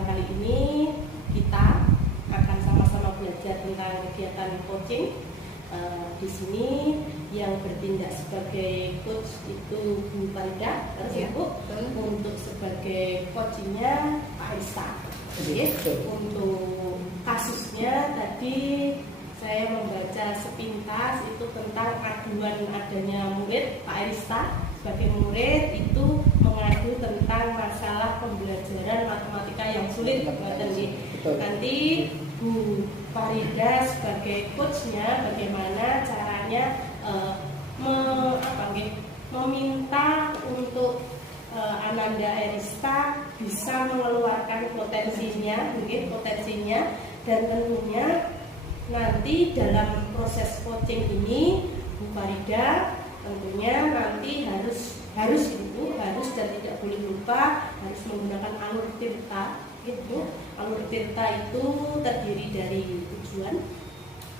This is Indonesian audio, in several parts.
kesempatan kali ini kita akan sama-sama belajar tentang kegiatan coaching. Di sini yang bertindak sebagai coach itu Bu Farida, untuk sebagai coachingnya Pak Arista. Untuk kasusnya tadi saya membaca sepintas itu tentang aduan adanya murid Pak Arista sebagai murid itu mengadu tentang masalah pembelajaran matematika yang sulit. Nanti Bu Farida sebagai coachnya bagaimana caranya meminta untuk Ananda Arista bisa mengeluarkan potensinya, dan tentunya nanti dalam proses coaching ini Bu Farida tentunya nanti harus dan tidak boleh lupa harus menggunakan alur tirta. Alur tirta itu terdiri dari tujuan,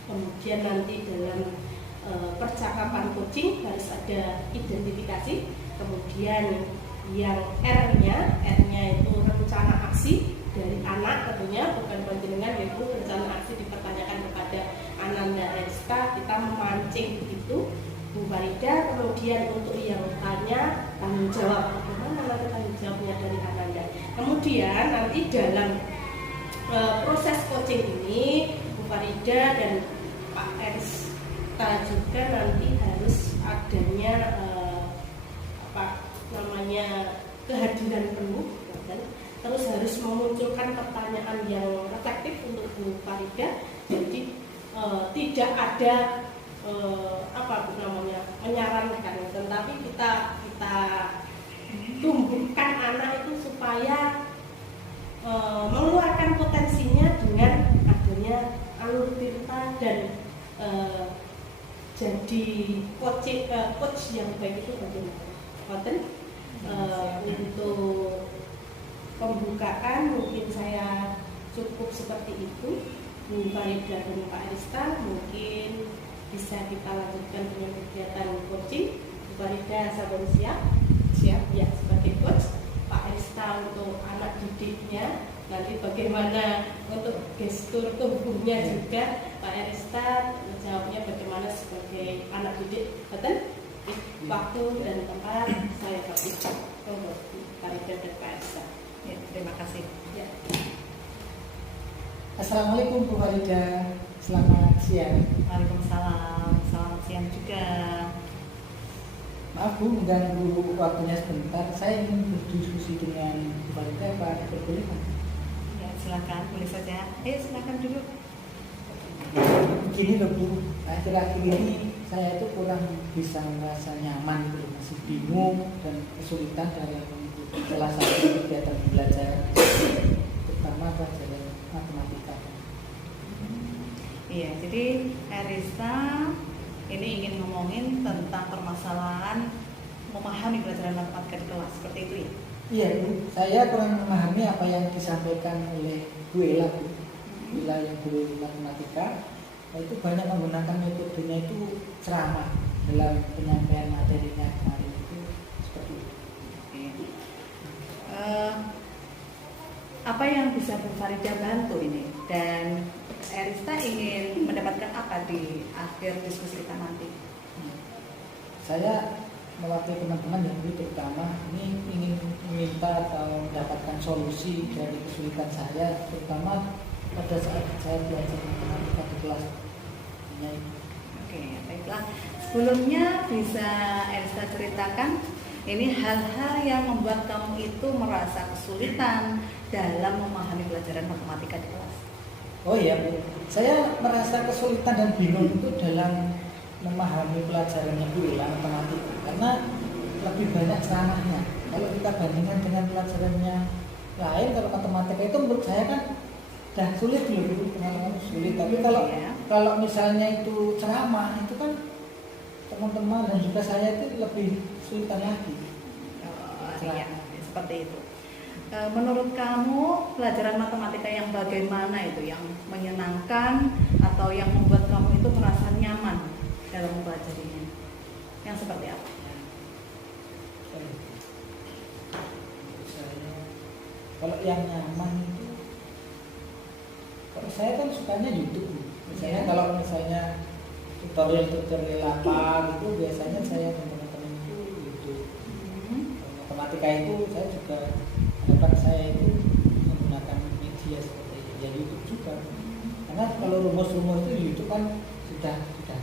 kemudian nanti dalam percakapan coaching harus ada identifikasi, kemudian yang R-nya itu rencana aksi dari anak, tentunya bukan panjenengan, yaitu rencana aksi dipertanyakan kepada Ananda Arista, kita memancing begitu Bu Farida. Kemudian untuk yang tanya tanggung jawab, bagaimana nanti tanggung jawabnya dari Ananda. Kemudian nanti dalam proses coaching ini Bu Farida dan Pak Arista juga nanti harus adanya kehadiran penuh, terus harus memunculkan pertanyaan yang reflektif untuk Bu Farida. Jadi tidak ada menyarankan, tetapi kita tumbuhkan anak itu supaya mengeluarkan potensinya dengan adanya alur tirta dan jadi coach yang baik itu bagaimana. Untuk pembukaan mungkin saya cukup seperti itu. Bu Farida dan Pak Arista mungkin bisa kita lanjutkan dengan kegiatan coaching. Bu Farida sabar siap ya sebagai coach, Pak Arista untuk anak didiknya, nanti bagaimana untuk gestur tubuhnya juga Pak Arista jawabnya bagaimana sebagai anak didik. Betul? Waktu dan tempat saya kasih untuk Bu Farida dan Pak Arista. Ya, terima kasih. Ya. Assalamualaikum Bu Farida, selamat siang. Waalaikumsalam, selamat siang juga. Maaf Bu, mengganggu waktunya sebentar. Saya ingin berdiskusi dengan Bu Farida, Pak diperbolehkan? Ya, silakan, boleh saja. Silakan dulu. Begini loh Bu, akhir-akhir ini saya itu kurang bisa merasa nyaman gitu, masih bingung dan kesulitan dalam salah satu kegiatan belajar, terutama pelajaran matematika. Iya, jadi Arista ini ingin ngomongin tentang permasalahan memahami pelajaran matematika di kelas, seperti itu ya? Iya Bu, saya kurang memahami apa yang disampaikan oleh Bu Ella, Bu. Ella yang guru matematika, itu banyak menggunakan metodenya itu ceramah dalam penyampaian materinya kemarin itu seperti itu. Apa yang bisa Bu Farida bantu ini, dan Arista ingin mendapatkan apa di akhir diskusi kita nanti? Saya mewakili teman-teman yang terutama ini ingin meminta atau mendapatkan solusi dari kesulitan saya, terutama pada saat saya belajar matematika di kelas. Oke, baiklah. Sebelumnya bisa Arista ceritakan ini hal-hal yang membuat kamu itu merasa kesulitan dalam memahami pelajaran matematika di kelas. Oh iya Bu, saya merasa kesulitan dan bingung itu dalam memahami pelajarannya Bu Ella matematika, karena lebih banyak ceramahnya. Kalau kita bandingkan dengan pelajarannya lain, kalau matematika itu menurut saya kan dah sulit dulu, teman-teman sulit. Tapi kalau misalnya itu ceramah, itu kan teman-teman dan juga saya itu lebih sulitan lagi. Iya, seperti itu. Menurut kamu pelajaran matematika yang bagaimana itu, yang menyenangkan atau yang membuat kamu itu merasa nyaman dalam mempelajarinya? Yang seperti apa? Kalau yang nyaman itu sukanya YouTube. Misalnya kalau misalnya tutorial apa gitu biasanya saya teman-teman itu YouTube. Matematika itu saya juga harapan saya itu menggunakan media seperti ya YouTube juga. Karena kalau rumus-rumus itu di YouTube kan sudah ada.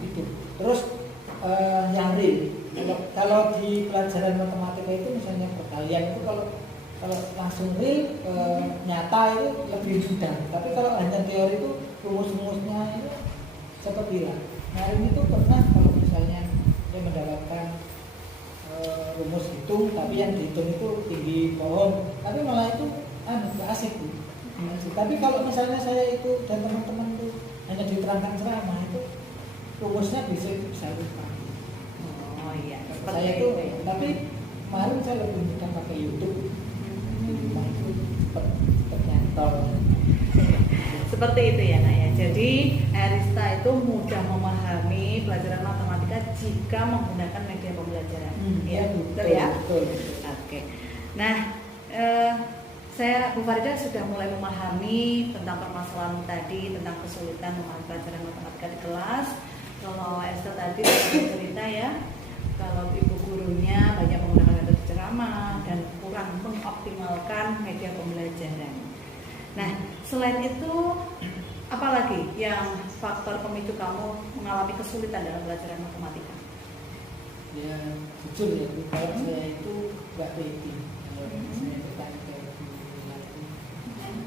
Gitu. Terus yang real. Kalau di pelajaran matematika itu misalnya perkalian itu kalau langsung real nyata itu lebih mudah. Tapi kalau hanya teori itu rumus-rumusnya itu seperti lah. Kemarin itu pernah kalau misalnya dia mendapatkan rumus hitung, tapi yang dihitung itu tinggi pohon, tapi malah itu gak asik tuh. Tapi kalau misalnya saya itu dan teman-teman itu hanya diterangkan ceramah itu rumusnya bisa lupa. Oh iya. Saya itu, tapi kemarin saya lebih mudah pakai YouTube. Di rumah itu cepat nyantol. Seperti itu ya Nak ya. Jadi Arista itu mudah memahami pelajaran matematika jika menggunakan media pembelajaran. Ya, betul ya. Betul. Oke. Nah, saya Bu Farida sudah mulai memahami tentang permasalahan tadi, tentang kesulitan memahami pelajaran matematika di kelas. Kalau Esther tadi sudah cerita ya, kalau ibu gurunya banyak menggunakan metode ceramah dan kurang mengoptimalkan media pembelajaran. Nah, selain itu, apalagi yang faktor pemicu kamu mengalami kesulitan dalam pelajaran matematika? Ya, jujur ya, kalau saya itu nggak pede. Saya bertanya ke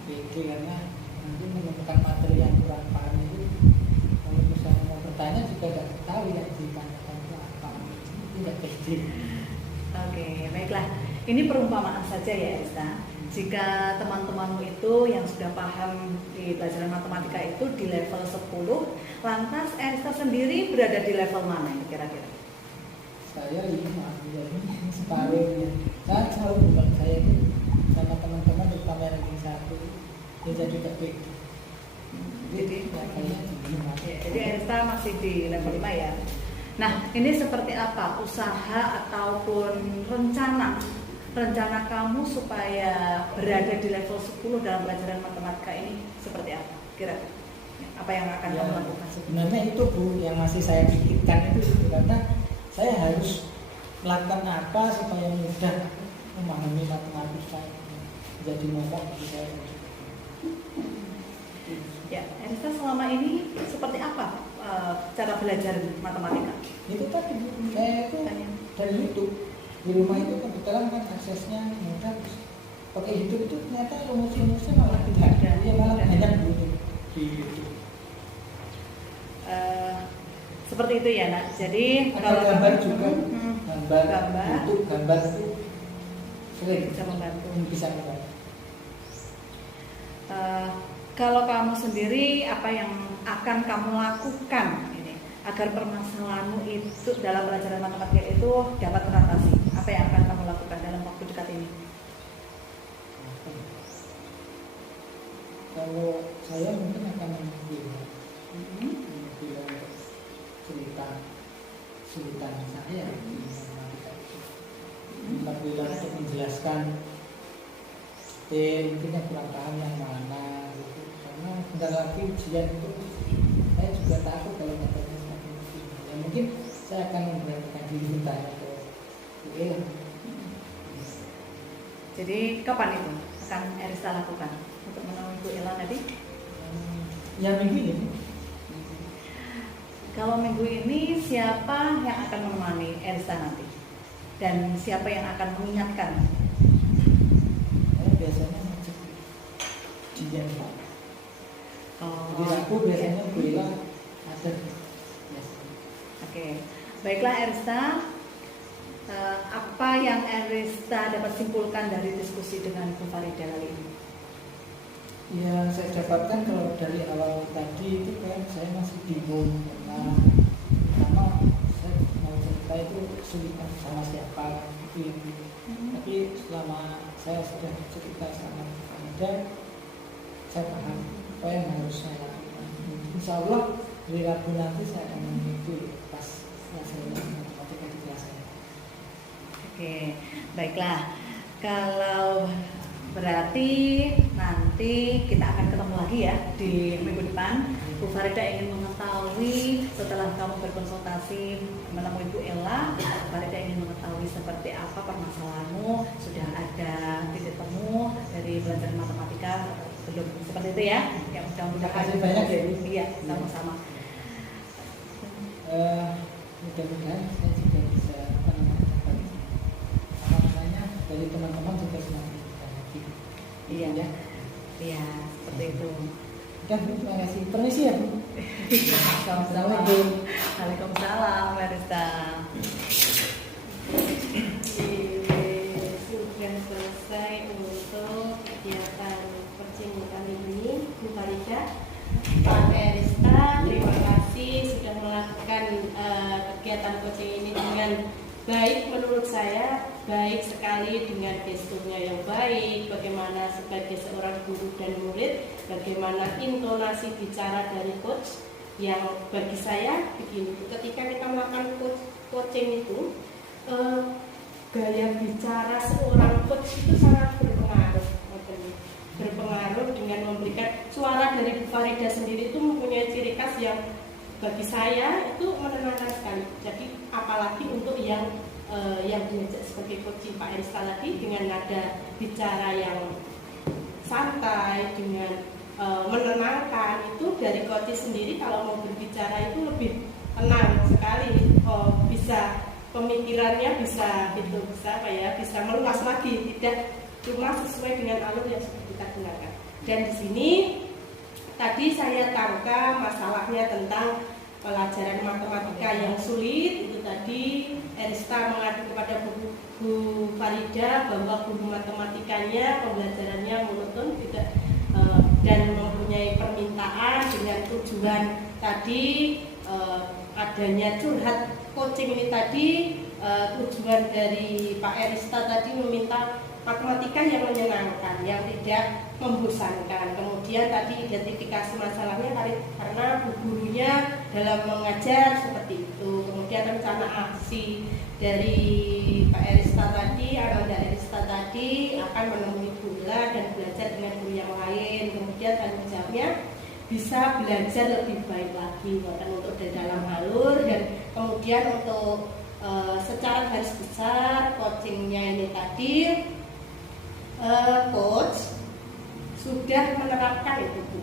pede karena nanti menemukan materi yang kurang paham itu, kalau misalnya mau bertanya juga nggak tahu yang ditanyakan itu apa. Itu nggak pede. Oke, baiklah. Ini perumpamaan saja ya, Arista. Jika teman-temanmu itu yang sudah paham di pelajaran matematika itu di level 10, lantas Arista sendiri berada di level mana kira-kira? Saya 5, jadi separuh ya. Saya selalu bilang saya itu sama teman-teman terutama yang ranking 1 ya jadi gak pede. Jadi ya kayaknya di 5. Ya, jadi Arista masih di level 5 ya. Nah, ini seperti apa usaha ataupun rencana kamu supaya berada di level 10 dalam pelajaran matematika ini seperti apa? Kira-kira apa yang akan kamu lakukan? Sebenarnya itu Bu yang masih saya pikirkan itu karena saya harus melakukan apa supaya mudah memahami matematika jadi momok bagi saya. Ya, Arista selama ini seperti apa cara belajar matematika? Itu tadi saya itu dari YouTube. Di rumah itu kebetulan kan aksesnya mudah, pakai YouTube itu ternyata rumus-rumusnya malah tidak ada, ya malah banyak gitu di YouTube. Seperti itu ya Nak. Jadi ada gambar juga, gambar YouTube, gambar itu sering bisa membantu. Bisa membantu. Kalau kamu sendiri apa yang akan kamu lakukan ini agar permasalahanmu itu dalam pelajaran matematika itu dapat teratasi? Apa yang akan kamu lakukan dalam waktu dekat ini? Kalau saya mungkin akan bilang cerita kesulitan saya di matematika itu. Bilang untuk menjelaskan mungkin yang kurang paham yang mana gitu. Karena bentar lagi ujian itu saya juga takut kalau metodenya semakin itu. Ya mungkin saya akan memberanikan diri bertanya ke UN. Jadi kapan itu akan Arista lakukan untuk menemui Bu Ella tadi? Ya minggu ini. Kalau minggu ini siapa yang akan menemani Arista nanti? Dan siapa yang akan mengingatkan? Saya biasanya ngecek dia Pak. Jadi aku biasanya Bu Ella ada. Yes. Oke, baiklah Arista. Apa yang Arista dapat simpulkan dari diskusi dengan Bu Farida kali ini? Ya, saya dapatkan kalau dari awal tadi itu kan saya masih bingung karena saya mau cerita itu kesulitan sama siapa gitu ya. Tapi selama saya sudah cerita sama Bu Farida, saya paham apa yang harus saya lakukan. Insya Allah dari Rabu nanti saya akan mengikuti pas pelajaran matematika di kelas saya. Oke, baiklah. Kalau Berarti nanti kita akan ketemu lagi ya di minggu depan. Bu Farida ingin mengetahui setelah kamu berkonsultasi menemui Bu Ella, Bu Farida ingin mengetahui seperti apa permasalahanmu, sudah ada titik temu dari belajar matematika belum, seperti itu ya. Ya mudah-mudahan. Terima kasih banyak ya, Bu. Iya, sama-sama. Mudah-mudahan saya juga bisa apa namanya dari teman-teman juga semakin lagi. Iya, iya, seperti itu. Udah Bu, terima kasih. Permisi ya Bu. Sama-sama. Waalaikumsalam, Marista. Sudah selesai untuk kegiatan coaching kali ini, Bu Farida. Pak Erista, terima kasih sudah melakukan kegiatan coaching ini dengan baik menurut saya, baik sekali dengan gesturnya yang baik, bagaimana sebagai seorang guru dan murid, bagaimana intonasi bicara dari coach yang bagi saya begini, ketika kita melakukan coaching itu gaya bicara seorang coach itu sangat berpengaruh dengan memberikan suara dari Bu Farida sendiri itu mempunyai ciri khas yang bagi saya itu menenangkan sekali. Jadi apalagi untuk yang diajak sebagai coaching Pak Erista tadi dengan nada bicara yang santai, dengan menenangkan, itu dari coach sendiri kalau mau berbicara itu lebih tenang sekali, bisa pemikirannya bisa gitu, bisa meluas lagi, tidak cuma sesuai dengan alur yang sudah kita gunakan. Dan di sini tadi saya tangkap masalahnya tentang pelajaran matematika yang sulit. Itu tadi Erista mengadu kepada Bu Farida bahwa guru matematikanya pembelajarannya monoton tidak dan mempunyai permintaan dengan tujuan tadi adanya curhat coaching ini tadi, tujuan dari Pak Erista tadi meminta matematika yang menyenangkan, yang tidak membosankan. Kemudian tadi identifikasi masalahnya karena bu gurunya dalam mengajar seperti itu. Kemudian rencana aksi dari Pak Erista tadi, Ananda Erista tadi akan menemui gula dan belajar dengan guru yang lain. Kemudian tanggung jawabnya bisa belajar lebih baik lagi, bahkan untuk di dalam alur. Dan kemudian untuk secara garis besar coachingnya ini tadi, coach sudah menerapkan itu Bu.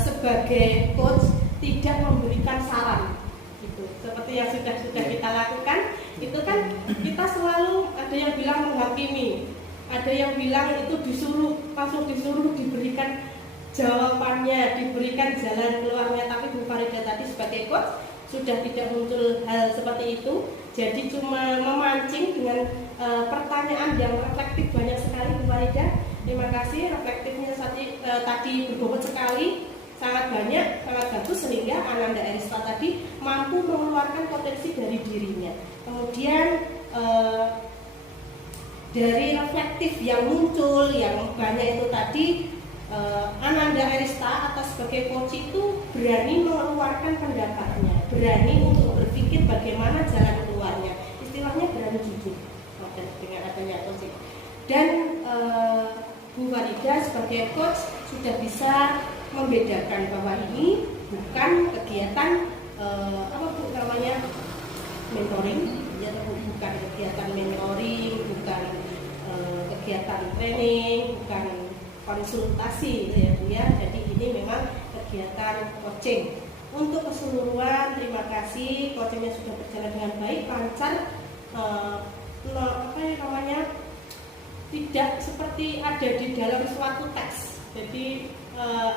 Sebagai coach tidak memberikan saran gitu. Seperti yang sudah kita lakukan, itu kan kita selalu ada yang bilang menghakimi, ada yang bilang itu langsung disuruh diberikan jawabannya, diberikan jalan keluarnya. Tapi Bu Farida tadi sebagai coach sudah tidak muncul hal seperti itu. Jadi cuma memancing dengan pertanyaan yang reflektif banyak sekali Bu Farida. Terima kasih, reflektifnya tadi berbobot sekali, sangat banyak, sangat bagus, sehingga Ananda Erista tadi mampu mengeluarkan potensi dari dirinya. Kemudian dari reflektif yang muncul yang banyak itu tadi, Ananda Erista atau sebagai coach itu berani mengeluarkan pendapatnya, berani untuk berpikir bagaimana jalan keluarnya, istilahnya berani jujur dengan adanya coaching. Dan Bu Farida sebagai coach sudah bisa membedakan bahwa ini bukan kegiatan mentoring, ya, bukan kegiatan mentoring, bukan kegiatan training, bukan konsultasi, ya. Jadi ini memang kegiatan coaching. Untuk keseluruhan, terima kasih, coachingnya sudah berjalan dengan baik, lancar, tidak seperti ada di dalam suatu teks, jadi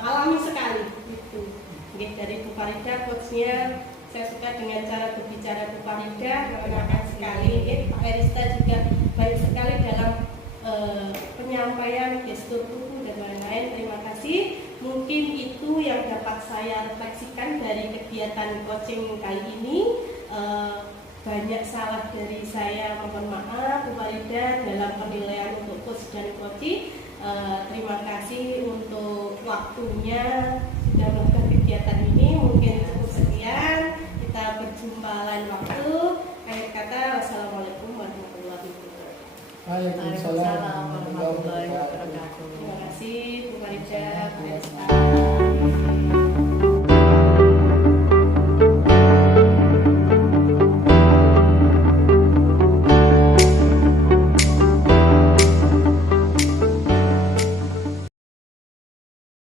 alami sekali gitu. Dari Bu Farida coachnya, saya suka dengan cara berbicara Bu Farida, menyenangkan sekali. Pak Erista juga baik sekali dalam penyampaian gestur tubuh dan lain-lain. Terima kasih. Mungkin itu yang dapat saya refleksikan dari kegiatan coaching kali ini. Banyak salah dari saya, mohon maaf Bu Farida dalam penilaian untuk coach dan coaching. Terima kasih untuk waktunya sudah melakukan kegiatan ini. Mungkin cukup sekian, kita berjumpa lain waktu. Akhir kata, wassalamualaikum warahmatullahi wabarakatuh. Waalaikumsalam warahmatullahi wabarakatuh. aja Bu Esta.